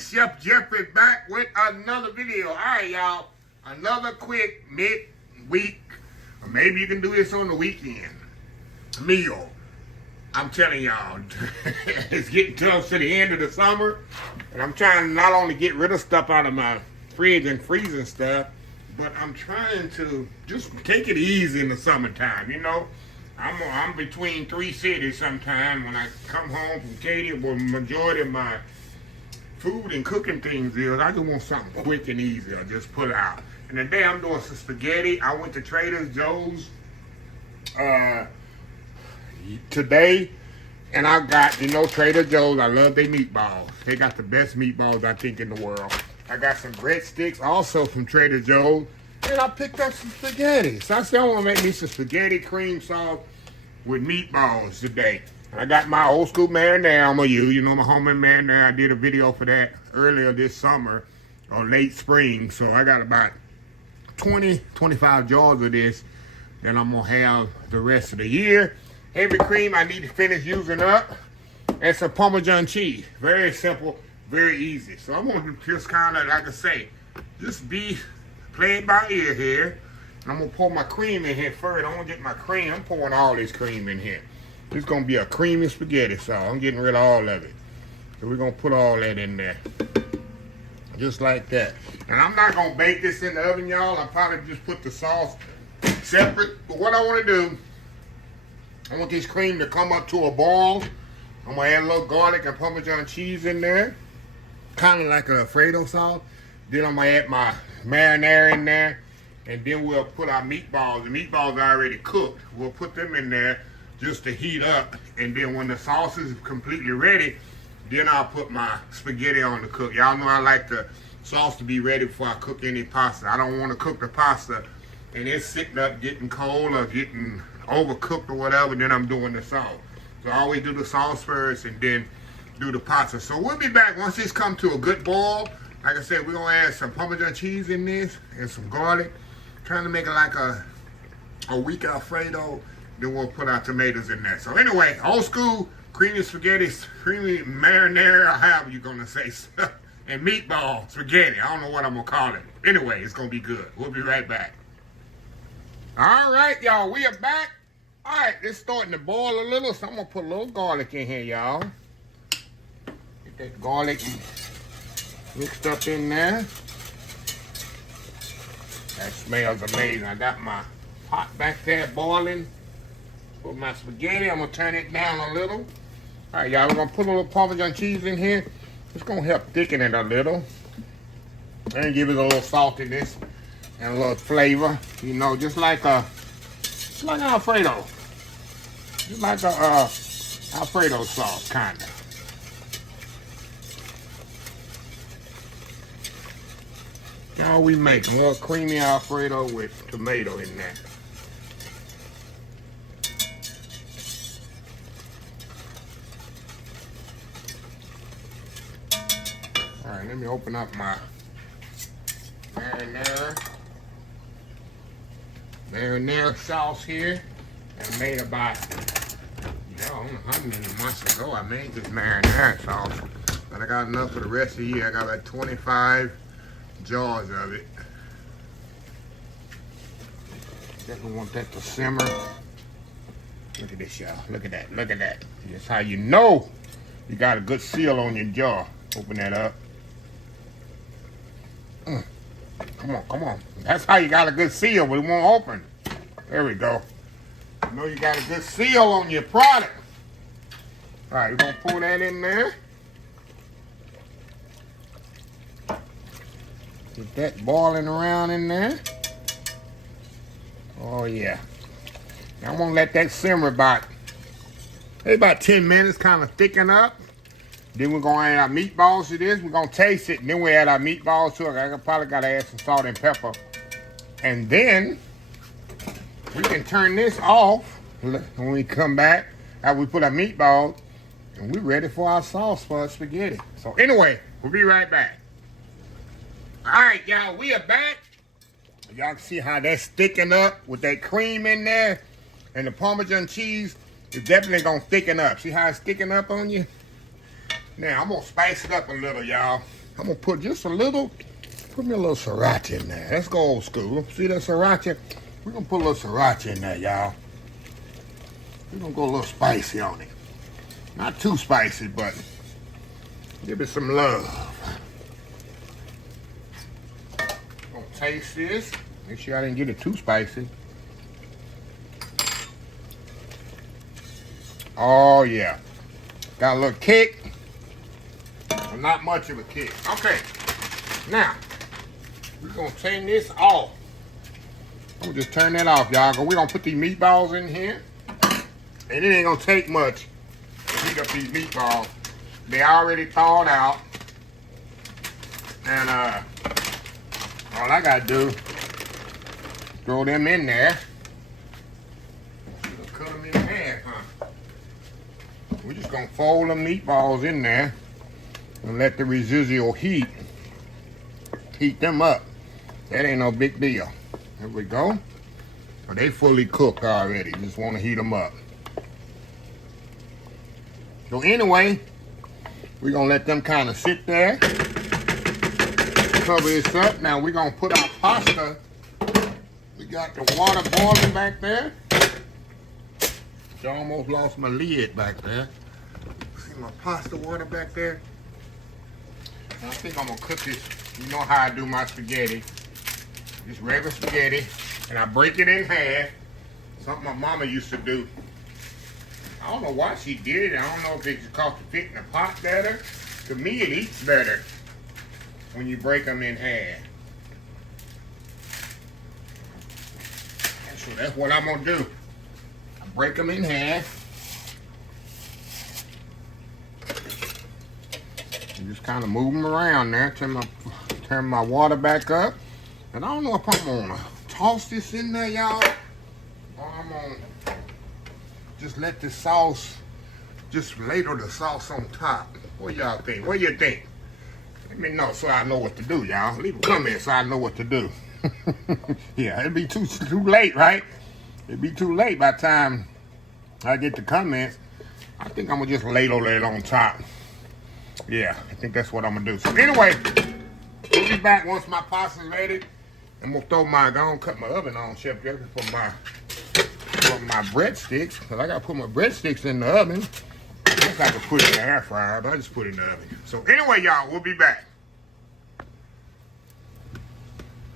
Chef Jeff is back with another video. All right, y'all. Another quick mid-week, or maybe you can do this on the weekend, meal. I'm telling y'all, it's getting close to the end of the summer, and I'm trying to not only get rid of stuff out of my fridge and freezing stuff, but I'm trying to just take it easy in the summertime, you know? I'm between three cities sometimes. When I come home from KATY, well, the majority of my food and cooking things is, I just want something quick and easy. I just pull out. And today I'm doing some spaghetti. I went to Trader Joe's today, and I got, you know, Trader Joe's, I love their meatballs. They got the best meatballs, I think, in the world. I got some breadsticks also from Trader Joe's, and I picked up some spaghetti. So I said I want to make me some spaghetti cream sauce with meatballs today. I got my old school marinara I'm going to use. You know, my homemade marinara. I did a video for that earlier this summer or late spring. So I got about 20, 25 jars of this that I'm going to have the rest of the year. Heavy cream I need to finish using up. And some Parmesan cheese. Very simple, very easy. So I'm going to just kind of, like I say, just be playing by ear here. And I'm going to pour my cream in here first. I'm going to get my cream. I'm pouring all this cream in here. It's going to be a creamy spaghetti sauce. I'm getting rid of all of it. So we're going to put all that in there. Just like that. And I'm not going to bake this in the oven, y'all. I'll probably just put the sauce separate. But what I want to do, I want this cream to come up to a boil. I'm going to add a little garlic and Parmesan cheese in there. Kind of like a Alfredo sauce. Then I'm going to add my marinara in there. And then we'll put our meatballs. The meatballs are already cooked. We'll put them in there just to heat up. And then when the sauce is completely ready, then I'll put my spaghetti on to cook. Y'all know I like the sauce to be ready before I cook any pasta. I don't want to cook the pasta and it's sitting up getting cold or getting overcooked or whatever. Then I'm doing the sauce. So I always do the sauce first and then do the pasta. So we'll be back once this comes to a good boil. Like I said, we're going to add some Parmesan cheese in this and some garlic. Trying to make it like a weak Alfredo. Then we'll put our tomatoes in there. So anyway, old school creamy spaghetti, creamy marinara, however you're going to say, and meatball spaghetti. I don't know what I'm going to call it. Anyway, it's going to be good. We'll be right back. All right, y'all, we are back. All right, it's starting to boil a little, so I'm going to put a little garlic in here, y'all. Get that garlic mixed up in there. That smells amazing. I got my pot back there boiling. Put my spaghetti. I'm going to turn it down a little. All right, y'all, we're going to put a little Parmesan cheese in here. It's going to help thicken it a little. And give it a little saltiness and a little flavor. You know, just like Alfredo. Just like Alfredo sauce, kind of. Now we make a little creamy Alfredo with tomato in there. All right, let me open up my marinara sauce here. I made about, I don't know how many months ago I made this marinara sauce, but I got enough for the rest of the year. I got like 25 jars of it. Definitely want that to simmer. Look at this, y'all. Look at that. Look at that. That's how you know you got a good seal on your jar. Open that up. Come on, come on. That's how you got a good seal, but it won't open. There we go. You know you got a good seal on your product. All right, we're going to pour that in there. Get that boiling around in there. Oh, yeah. Now I'm going to let that simmer about 10 minutes, kind of thicken up. Then we're going to add our meatballs to this. We're going to taste it, and then we add our meatballs to it. I probably got to add some salt and pepper. And then we can turn this off when we come back after we put our meatballs, and we're ready for our sauce for our spaghetti. So anyway, we'll be right back. All right, y'all, we are back. Y'all can see how that's sticking up with that cream in there, and the Parmesan cheese is definitely going to thicken up. See how it's sticking up on you? Now, I'm going to spice it up a little, y'all. I'm gonna put just a little, put me a little sriracha in there. Let's go old school. See that sriracha? We're gonna put a little sriracha in there, y'all. We're gonna go a little spicy on it. Not too spicy, but give it some love. Gonna taste this. Make sure I didn't get it too spicy. Oh yeah. Got a little kick. But not much of a kick. Okay. Now, we're gonna turn this off. We'll just turn that off, y'all. We're gonna put these meatballs in here. And it ain't gonna take much to heat up these meatballs. They already thawed out. And all I gotta do, throw them in there. Cut them in half, huh? We're just gonna fold the meatballs in there and let the residual heat them up. That ain't no big deal. There we go. Well, they fully cooked already. Just want to heat them up. So anyway, we're gonna let them kind of sit there. Cover this up. Now we're gonna put our pasta. We got the water boiling back there. I almost lost my lid back there. See my pasta water back there? I think I'm gonna cook this. You know how I do my spaghetti. Just regular spaghetti. And I break it in half. Something my mama used to do. I don't know why she did it. I don't know if it's because it fit in the pot better. To me, it eats better when you break them in half. So that's what I'm gonna do. I break them in half. And just kind of move them around there. Turn my water back up. And I don't know if I'm gonna toss this in there, y'all, or I'm gonna just let the sauce, just ladle the sauce on top. What y'all think? What do you think? Let me know so I know what to do, y'all. Leave a comment so I know what to do. Yeah, it'd be too late, right? It'd be too late by the time I get the comments. I think I'm gonna just ladle it on top. Yeah, I think that's what I'm gonna do. So anyway, we'll be back once my pasta's ready. And we'll throw my, cut my oven on, Chef Jeffrey, for my breadsticks. Because I got to put my breadsticks in the oven. I guess I could put it in the air fryer, but I just put it in the oven. So anyway, y'all, we'll be back.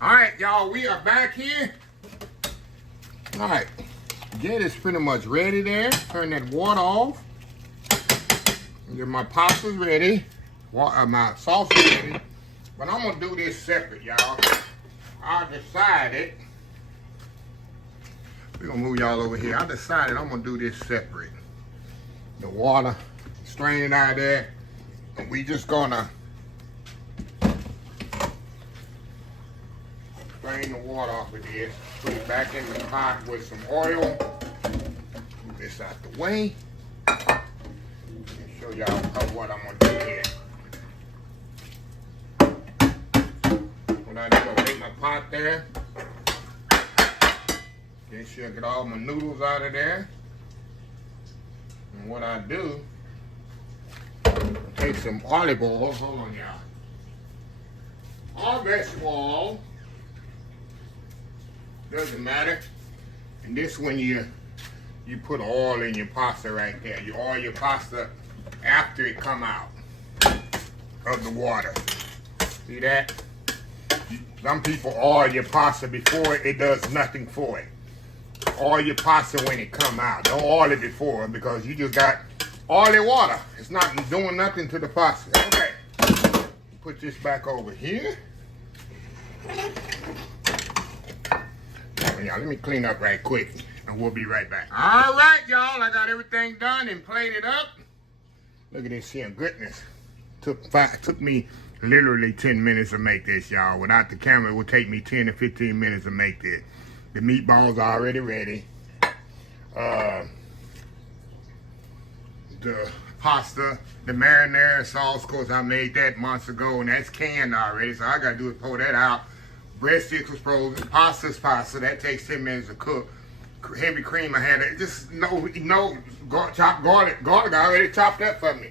All right, y'all, we are back here. All right, spaghetti is pretty much ready there. Turn that water off. And my pasta's ready. My sauce is ready. But I'm going to do this separate, y'all. I decided, we're gonna move y'all over here. I decided I'm gonna do this separate. The water, strain it out of there, and we just gonna drain the water off of this, put it back in the pot with some oil, move this out the way, and show y'all what I'm gonna do here. I'm gonna take my pot there. Make sure I get all my noodles out of there. And what I do, take some olive oil. Hold on, y'all. All vegetable oil. Doesn't matter. And this when you put oil in your pasta right there. You oil your pasta after it come out of the water. See that? Some people oil your pasta before it does nothing for it. Oil your pasta when it come out. Don't oil it before because you just got oily water. It's not doing nothing to the pasta. Okay. Put this back over here. Y'all, let me clean up right quick and we'll be right back. All right, y'all. I got everything done and plated up. Look at this here. Goodness. Took me literally 10 minutes to make this, y'all. Without the camera, it would take me 10 to 15 minutes to make this. The meatballs are already ready. The pasta, the marinara sauce, of course, I made that months ago, and that's canned already, so all I gotta do is pour that out. Breadsticks was frozen. Pasta's pasta. That takes 10 minutes to cook. Heavy cream, I had it. Just chopped garlic. Garlic I already chopped up for me.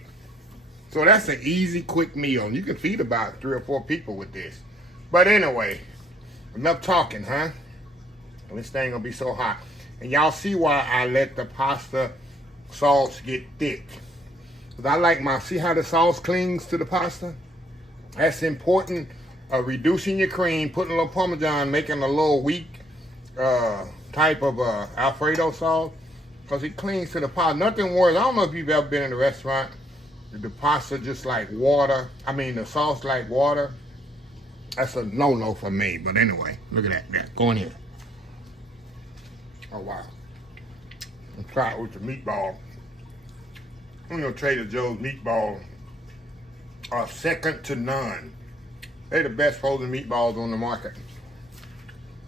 So that's an easy, quick meal. You can feed about 3 or 4 people with this. But anyway, enough talking, huh? This thing gonna be so hot. And y'all see why I let the pasta sauce get thick. Because I like see how the sauce clings to the pasta? That's important. Reducing your cream, putting a little Parmesan, making a little weak type of Alfredo sauce. Because it clings to the pasta. Nothing worse. I don't know if you've ever been in a restaurant. The pasta just like water. I mean, the sauce like water. That's a no-no for me. But anyway, look at that. Yeah, going in. Oh, wow. Let's try it with the meatball. You know, Trader Joe's meatballs are second to none. They're the best frozen meatballs on the market.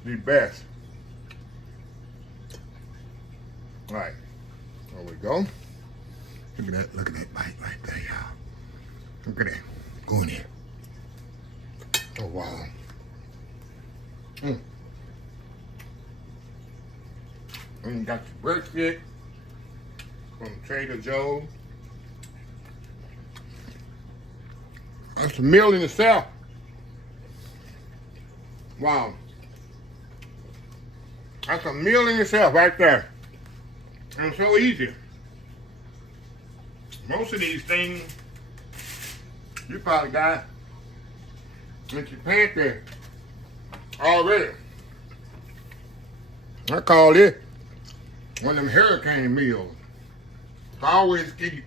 The best. All right. There we go. Look at that bite right there, y'all. Look at that. Going in. Oh, wow. And you got your brisket from Trader Joe's. That's a meal in itself. Wow. That's a meal in itself right there. And it's so easy. Most of these things you probably got in your pantry already. I call it one of them hurricane meals. I always keep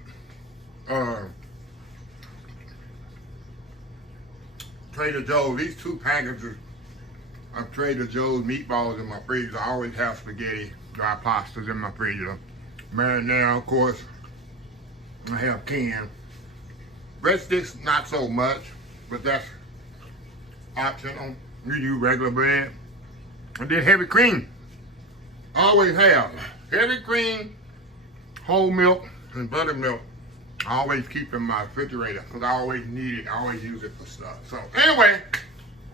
Trader Joe's, these 2 packages of Trader Joe's meatballs in my freezer. I always have spaghetti, dry pastas in my freezer. Marinara, of course, I have canned. Breadsticks, not so much, but that's optional. You use regular bread. And then heavy cream. Always have heavy cream, whole milk, and buttermilk. I always keep in my refrigerator because I always need it. I always use it for stuff. So anyway,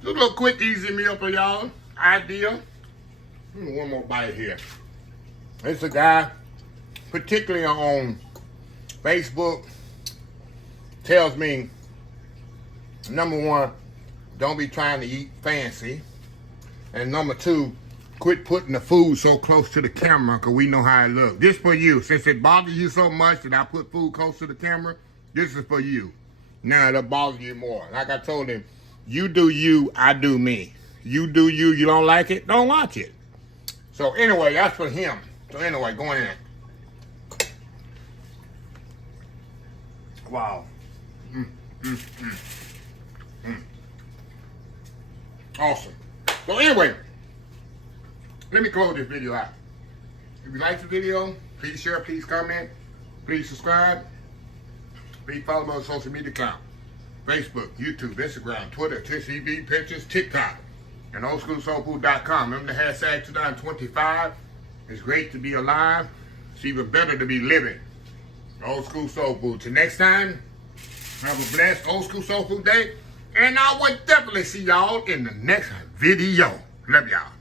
just a little quick, easy meal for y'all. Idea. One more bite here. It's a guy, particularly on Facebook, tells me, number 1, don't be trying to eat fancy. And number 2, quit putting the food so close to the camera because we know how it looks. This for you. Since it bothers you so much that I put food close to the camera, this is for you. Now it'll bother you more. Like I told him, you do you, I do me. You do you, you don't like it, don't watch it. So anyway, that's for him. So anyway, going in. Wow. Awesome. So anyway, let me close this video out. If you like the video, please share, please comment, please subscribe. Please follow my social media account. Facebook, YouTube, Instagram, Twitter, TCB, Pinterest, TikTok, and oldschoolsoulfood.com. Remember the hashtag 2025. It's great to be alive. It's even better to be living. Old School Soul Food. Till next time, have a blessed Old School Soul Food day. And I will definitely see y'all in the next video. Love y'all.